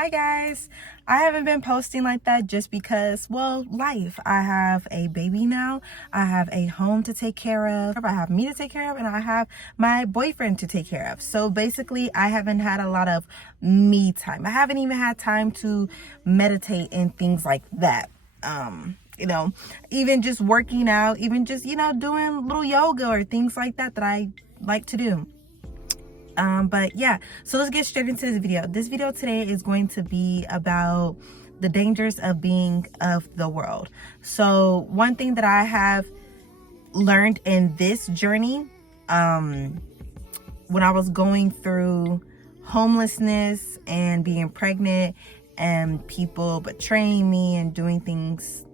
Hi guys. I haven't been posting like that just because, well, life. I have a baby now. I have a home to take care of. I have me to take care of, and I have my boyfriend to take care of. So basically, I haven't had a lot of me time. I haven't even had time to meditate and things like that. Even just working out, even just, doing little yoga or things like that I like to do. But yeah, so let's get straight into this video. This video today is going to be about the dangers of being of the world. So one thing that I have learned in this journey, when I was going through homelessness and being pregnant and people betraying me and doing things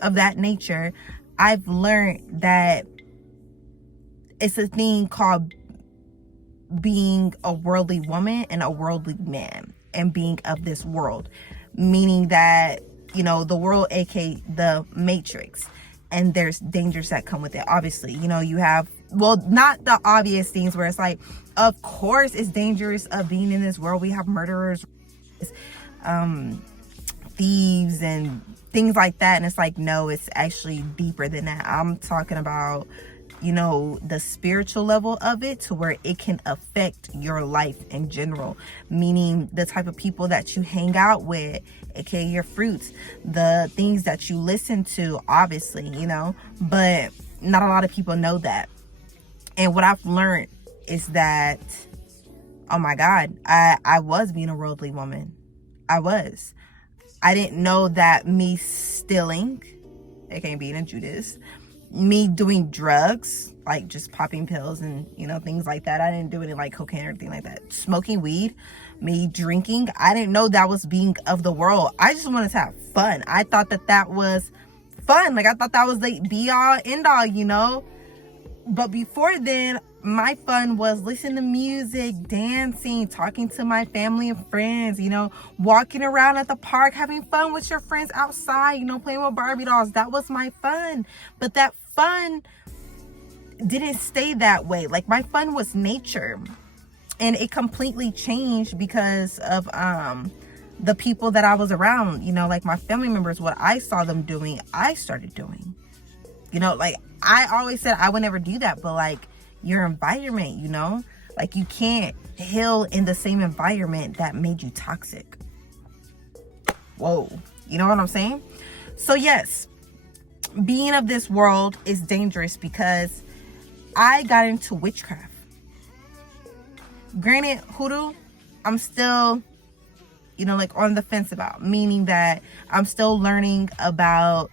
of that nature, I've learned that it's a thing called being a worldly woman and a worldly man and being of this world, meaning that, the world, aka the Matrix, and there's dangers that come with it. Obviously, you have, well, not the obvious things where it's like, of course it's dangerous of being in this world. We have murderers, thieves and things like that, and it's like, no, it's actually deeper than that. I'm talking about the spiritual level of it, to where it can affect your life in general, meaning the type of people that you hang out with, aka your fruits, the things that you listen to, obviously, but not a lot of people know that. And what I've learned is that, oh my God, I was being a worldly woman. I didn't know that me stealing, aka being a Judas, me doing drugs, like just popping pills and things like that. I didn't do any like cocaine or anything like that. Smoking weed, me drinking, I didn't know that was being of the world. I just wanted to have fun. I thought that was fun. Like, I thought that was the be all end all, but before then, my fun was listening to music, dancing, talking to my family and friends, walking around at the park, having fun with your friends outside, playing with Barbie dolls. That was my fun. But that fun didn't stay that way. Like, my fun was nature, and it completely changed because of the people that I was around, like my family members. What I saw them doing, I started doing. Like, I always said I would never do that, but like, your environment, like, you can't heal in the same environment that made you toxic. Whoa, you know what I'm saying? So yes, being of this world is dangerous because I got into witchcraft. Granted, hoodoo, I'm still, like on the fence about, meaning that I'm still learning about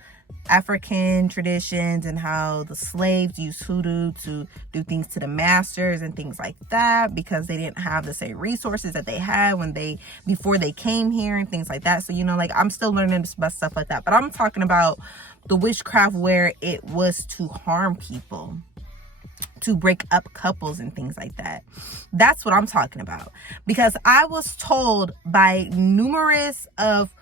African traditions and how the slaves used hoodoo to do things to the masters and things like that, because they didn't have the same resources that they had before they came here and things like that. So, like, I'm still learning about stuff like that, but I'm talking about the witchcraft where it was to harm people, to break up couples and things like that. That's what I'm talking about, because I was told by numerous of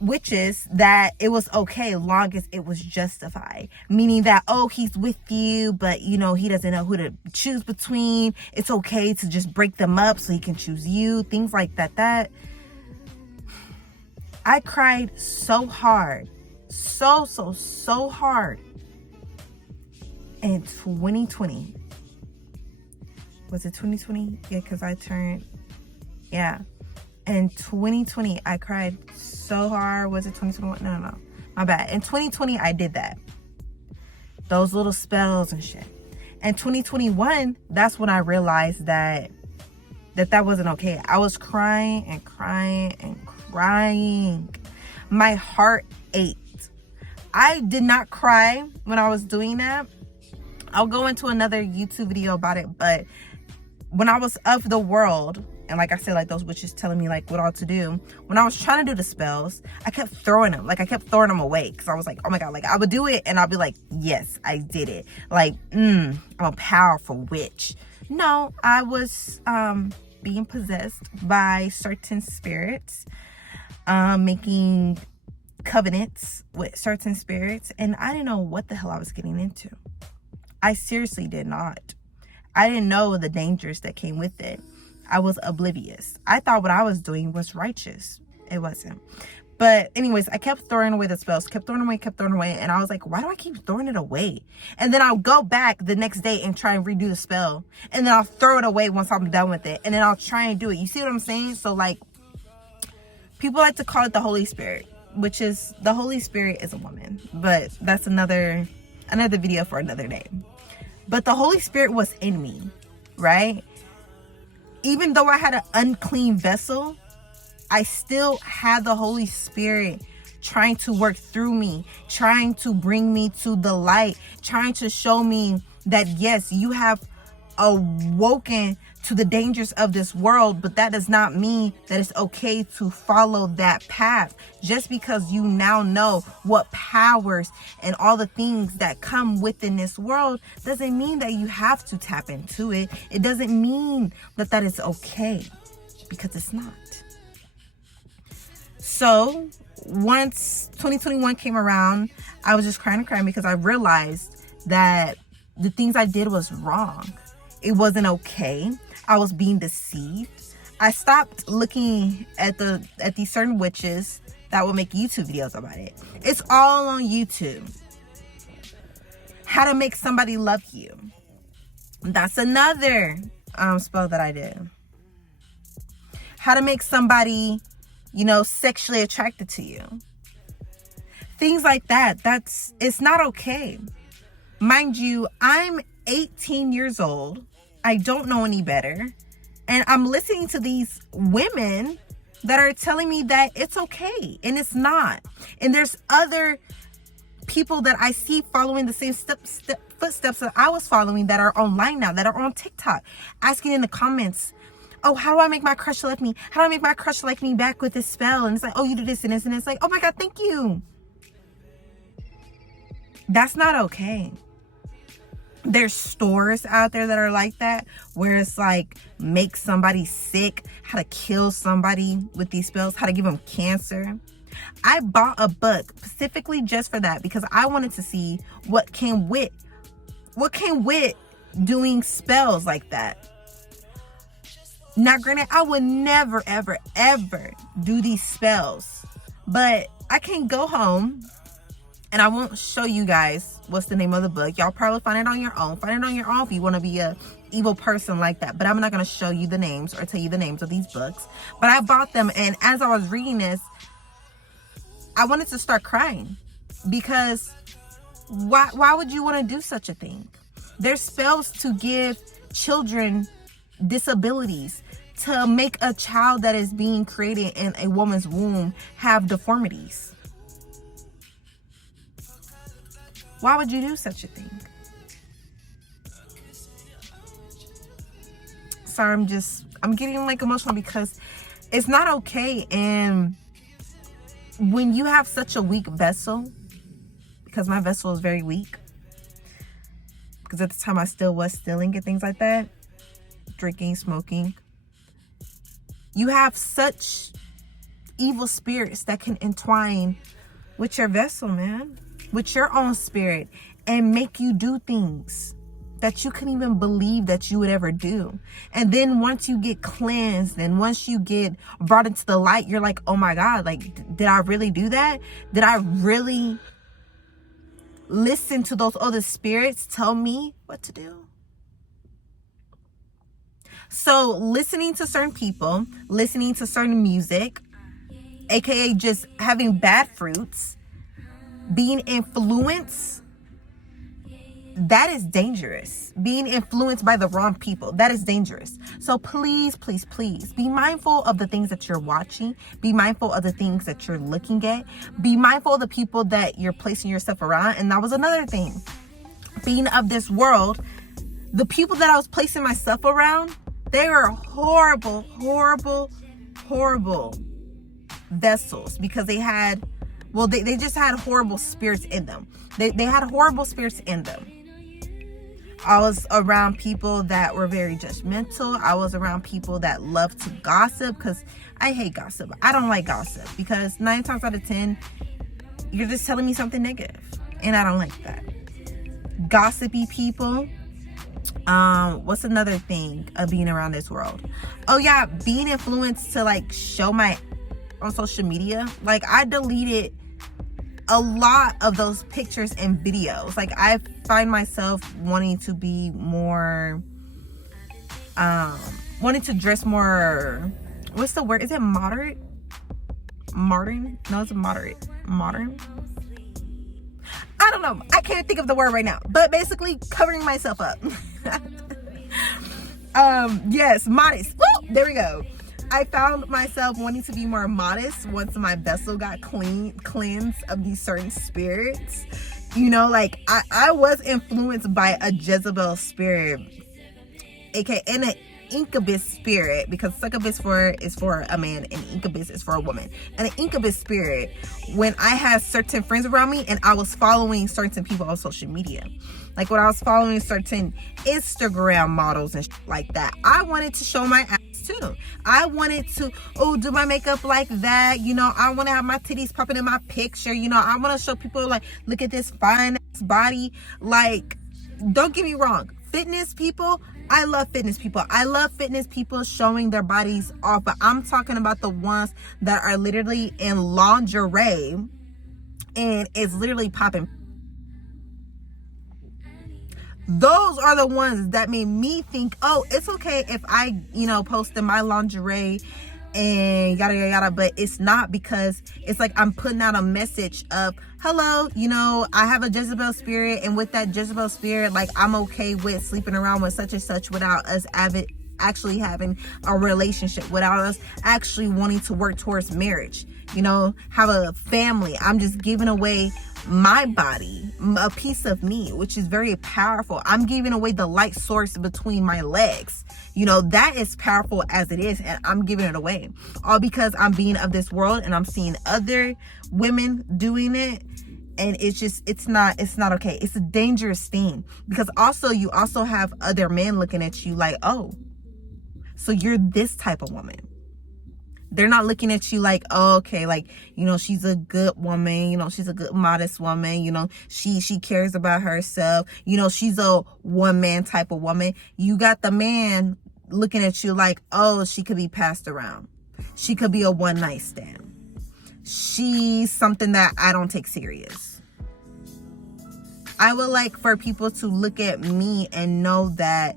witches that it was okay long as it was justified, meaning that, oh, he's with you, but he doesn't know who to choose between. It's okay to just break them up so he can choose you, things like that. I cried so hard, so hard in 2020. Was it 2020? Yeah, because I turned, yeah. In 2020, I cried so hard. Was it 2021? No. My bad. In 2020, I did that. Those little spells and shit. In 2021, that's when I realized that wasn't okay. I was crying and crying and crying. My heart ached. I did not cry when I was doing that. I'll go into another YouTube video about it, but when I was of the world, and like I said, like those witches telling me like what all to do, when I was trying to do the spells, I kept throwing them. Like, I kept throwing them away because I was like, oh my God, like I would do it and I'll be like, yes, I did it. Like, I'm a powerful witch. No, I was being possessed by certain spirits, making covenants with certain spirits, and I didn't know what the hell I was getting into. I seriously did not. I didn't know the dangers that came with it. I was oblivious. I thought what I was doing was righteous. It wasn't. But anyways, I kept throwing away the spells, kept throwing away. And I was like, why do I keep throwing it away? And then I'll go back the next day and try and redo the spell. And then I'll throw it away once I'm done with it. And then I'll try and do it. You see what I'm saying? So like, people like to call it the Holy Spirit, which is, the Holy Spirit is a woman. But that's another video for another day. But the Holy Spirit was in me, right? Even though I had an unclean vessel, I still had the Holy Spirit trying to work through me, trying to bring me to the light, trying to show me that, yes, you have awoken to the dangers of this world, but that does not mean that it's okay to follow that path. Just because you now know what powers and all the things that come within this world doesn't mean that you have to tap into it. It doesn't mean that that is okay, because it's not. So once 2021 came around, I was just crying because I realized that the things I did was wrong. It wasn't okay. I was being deceived. I stopped looking at these certain witches that will make YouTube videos about it. It's all on YouTube. How to make somebody love you. That's another spell that I did. How to make somebody, sexually attracted to you. Things like that. It's not okay. Mind you, I'm 18 years old. I don't know any better. And I'm listening to these women that are telling me that it's okay. And it's not. And there's other people that I see following the same footsteps that I was following that are online now, that are on TikTok, asking in the comments, oh, how do I make my crush like me? How do I make my crush like me back with this spell? And it's like, oh, you do this and this. And it's like, oh my God, thank you. That's not okay. There's stores out there that are like that, where it's like, make somebody sick, how to kill somebody with these spells, how to give them cancer. I bought a book specifically just for that, because I wanted to see what came with doing spells like that. Now, granted, I would never, ever, ever do these spells, but I can go home and I won't show you guys what's the name of the book. Y'all probably find it on your own. Find it on your own if you want to be a evil person like that. But I'm not going to show you the names or tell you the names of these books. But I bought them, and as I was reading this, I wanted to start crying, because why would you want to do such a thing? There's spells to give children disabilities, to make a child that is being created in a woman's womb have deformities. Why would you do such a thing? Sorry, I'm getting like emotional, because it's not okay. And when you have such a weak vessel, because my vessel is very weak, because at the time I still was stealing and things like that, drinking, smoking, you have such evil spirits that can entwine with your vessel, man, with your own spirit, and make you do things that you couldn't even believe that you would ever do. And then once you get cleansed and once you get brought into the light, you're like, oh my God, like, did I really do that? Did I really listen to those other spirits tell me what to do? So listening to certain people, listening to certain music, aka just having bad fruits, being influenced, that is dangerous. Being influenced by the wrong people, that is dangerous. So please, please, please be mindful of the things that you're watching. Be mindful of the things that you're looking at. Be mindful of the people that you're placing yourself around. And that was another thing. Being of this world, the people that I was placing myself around, they were horrible, horrible, horrible vessels, because they had, well, they just had horrible spirits in them. They had horrible spirits in them. I was around people that were very judgmental. I was around people that love to gossip, because I hate gossip. I don't like gossip, because 9 times out of 10, you're just telling me something negative, and I don't like that. Gossipy people, What's another thing of being around this world? Oh yeah, being influenced to like show my on social media. Like I deleted a lot of those pictures and videos. Like I find myself wanting to be more wanting to dress more, what's the word, is it moderate, modern? No, it's moderate, modern. I don't know, I can't think of the word right now, but basically covering myself up. Yes, modest. Woo! There we go. I found myself wanting to be more modest once my vessel got cleansed of these certain spirits. You know, like I was influenced by a Jezebel spirit, aka an incubus spirit, because succubus is for a man and incubus is for a woman. And an incubus spirit, when I had certain friends around me and I was following certain people on social media, like when I was following certain Instagram models and like that, I wanted to show my ass too. I wanted to do my makeup like that, you know. I want to have my titties popping in my picture, you know. I want to show people like, look at this fine ass body. Like, don't get me wrong, fitness people, I love fitness people. I love fitness people showing their bodies off, but I'm talking about the ones that are literally in lingerie and it's literally popping. Those are the ones that made me think, oh, it's okay if I, you know, post in my lingerie and yada yada yada, but it's not, because it's like I'm putting out a message of, hello, you know, I have a Jezebel spirit, and with that Jezebel spirit, like I'm okay with sleeping around with such and such without us actually having a relationship, without us actually wanting to work towards marriage, you know, have a family. I'm just giving away my body, a piece of me, which is very powerful. I'm giving away the light source between my legs. You know, that is powerful as it is, and I'm giving it away. All because I'm being of this world and I'm seeing other women doing it. And it's just, it's not okay. It's a dangerous thing, because also you also have other men looking at you like, oh, so you're this type of woman. They're not looking at you like, oh, okay, like, you know, she's a good woman, you know, she's a good modest woman, you know, she cares about herself, you know, she's a one man type of woman. You got the man looking at you like, oh, she could be passed around. She could be a one night stand. She's something that I don't take serious. I would like for people to look at me and know that,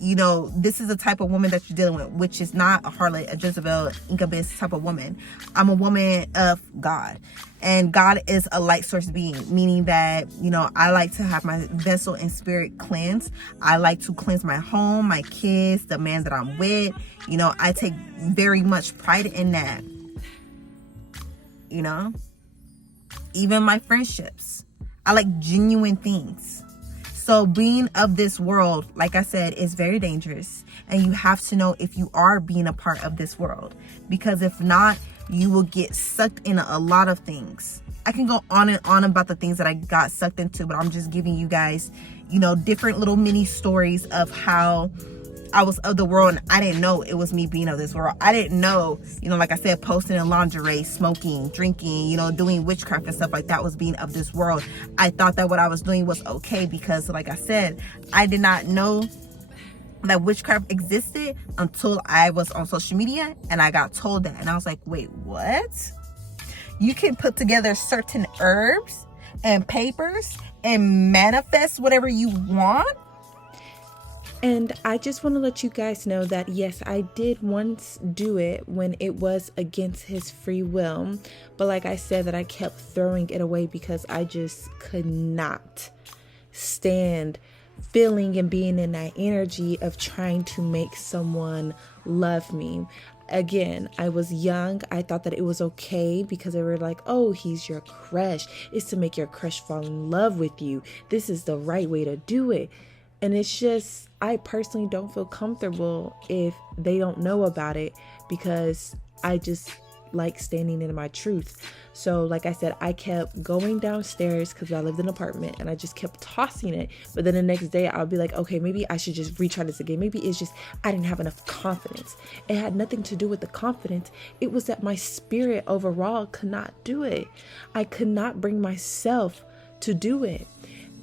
you know, this is the type of woman that you're dealing with, which is not a harlot, a Jezebel, incubus type of woman. I'm a woman of God, and God is a light source being, meaning that, you know, I like to have my vessel and spirit cleansed. I like to cleanse my home, my kids, the man that I'm with. You know, I take very much pride in that. You know, even my friendships, I like genuine things. So being of this world, like I said, is very dangerous. And you have to know if you are being a part of this world. Because if not, you will get sucked in a lot of things. I can go on and on about the things that I got sucked into, but I'm just giving you guys, you know, different little mini stories of how I was of the world, and I didn't know it was me being of this world. I didn't know, you know, like I said, posting in lingerie, smoking, drinking, you know, doing witchcraft and stuff like that was being of this world. I thought that what I was doing was okay, because like I said, I did not know that witchcraft existed until I was on social media and I got told that. And I was like, wait, what? You can put together certain herbs and papers and manifest whatever you want? And I just want to let you guys know that, yes, I did once do it when it was against his free will. But like I said, that I kept throwing it away because I just could not stand feeling and being in that energy of trying to make someone love me. Again, I was young. I thought that it was okay because they were like, oh, he's your crush. It's to make your crush fall in love with you. This is the right way to do it. And it's just, I personally don't feel comfortable if they don't know about it, because I just like standing in my truth. So like I said, I kept going downstairs because I lived in an apartment, and I just kept tossing it. But then the next day I'll be like, okay, maybe I should just retry this again. Maybe it's just I didn't have enough confidence. It had nothing to do with the confidence. It was that my spirit overall could not do it. I could not bring myself to do it.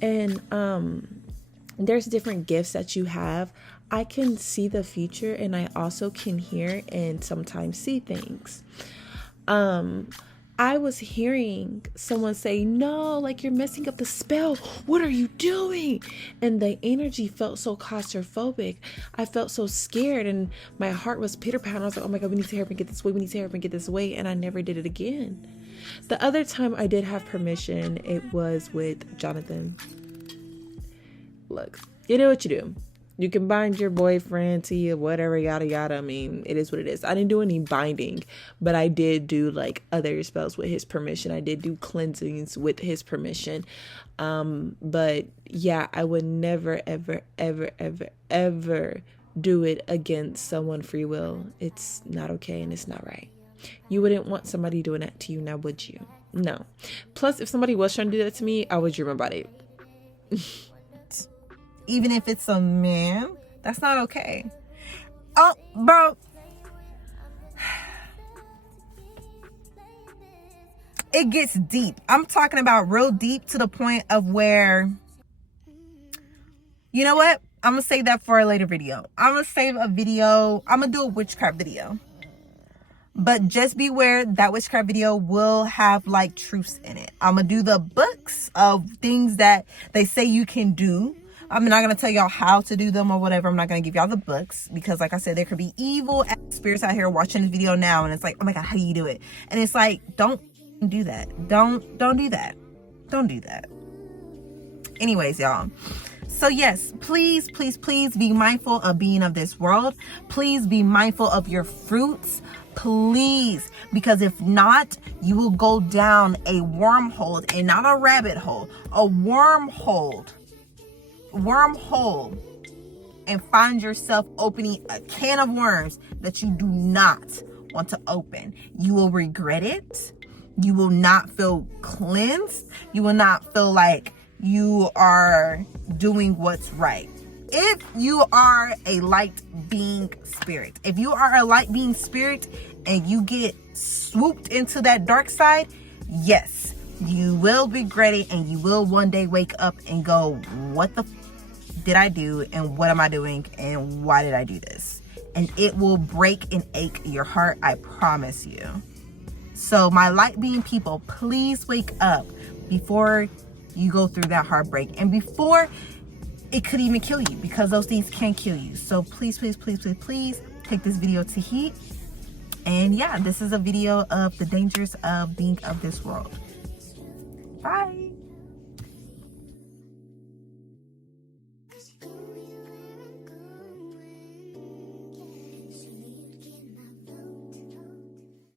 And there's different gifts that you have. I can see the future, and I also can hear and sometimes see things. I was hearing someone say, no, like, you're messing up the spell. What are you doing? And the energy felt so claustrophobic. I felt so scared, and my heart was pitter-pounding. I was like, oh my God, we need to hurry up and get this way. We need to hurry up and get this way. And I never did it again. The other time I did have permission, it was with Jonathan. Look, you know what you do. You can bind your boyfriend to you, whatever, yada, yada. I mean, it is what it is. I didn't do any binding, but I did do like other spells with his permission. I did do cleansings with his permission. But yeah, I would never, ever, ever, ever, ever do it against someone's free will. It's not okay and it's not right. You wouldn't want somebody doing that to you now, would you? No. Plus, if somebody was trying to do that to me, I would dream about it. Even if it's a man, that's not okay. Oh, bro. It gets deep. I'm talking about real deep, to the point of where, you know what? I'm going to save that for a later video. I'm going to save a video. I'm going to do a witchcraft video. But just beware, that witchcraft video will have like truths in it. I'm going to do the books of things that they say you can do. I'm not going to tell y'all how to do them or whatever. I'm not going to give y'all the books, because like I said, there could be evil spirits out here watching this video now, and it's like, oh my God, how do you do it? And it's like, don't do that. Don't do that. Don't do that. Anyways, y'all. So yes, please, please, please be mindful of being of this world. Please be mindful of your fruits. Please, because if not, you will go down a wormhole, and not a rabbit hole, a wormhole, and find yourself opening a can of worms that you do not want to open. You will regret it. You will not feel cleansed. You will not feel like you are doing what's right. If you are a light being spirit, and you get swooped into that dark side, yes, you will regret it, and you will one day wake up and go, what the did I do, and what am I doing, and why did I do this? And it will break and ache your heart, I promise you. So my light being people, please wake up before you go through that heartbreak, and before it could even kill you, because those things can kill you. So please, please, please, please, please take this video to heat. And yeah, this is a video of the dangers of being of this world. Bye.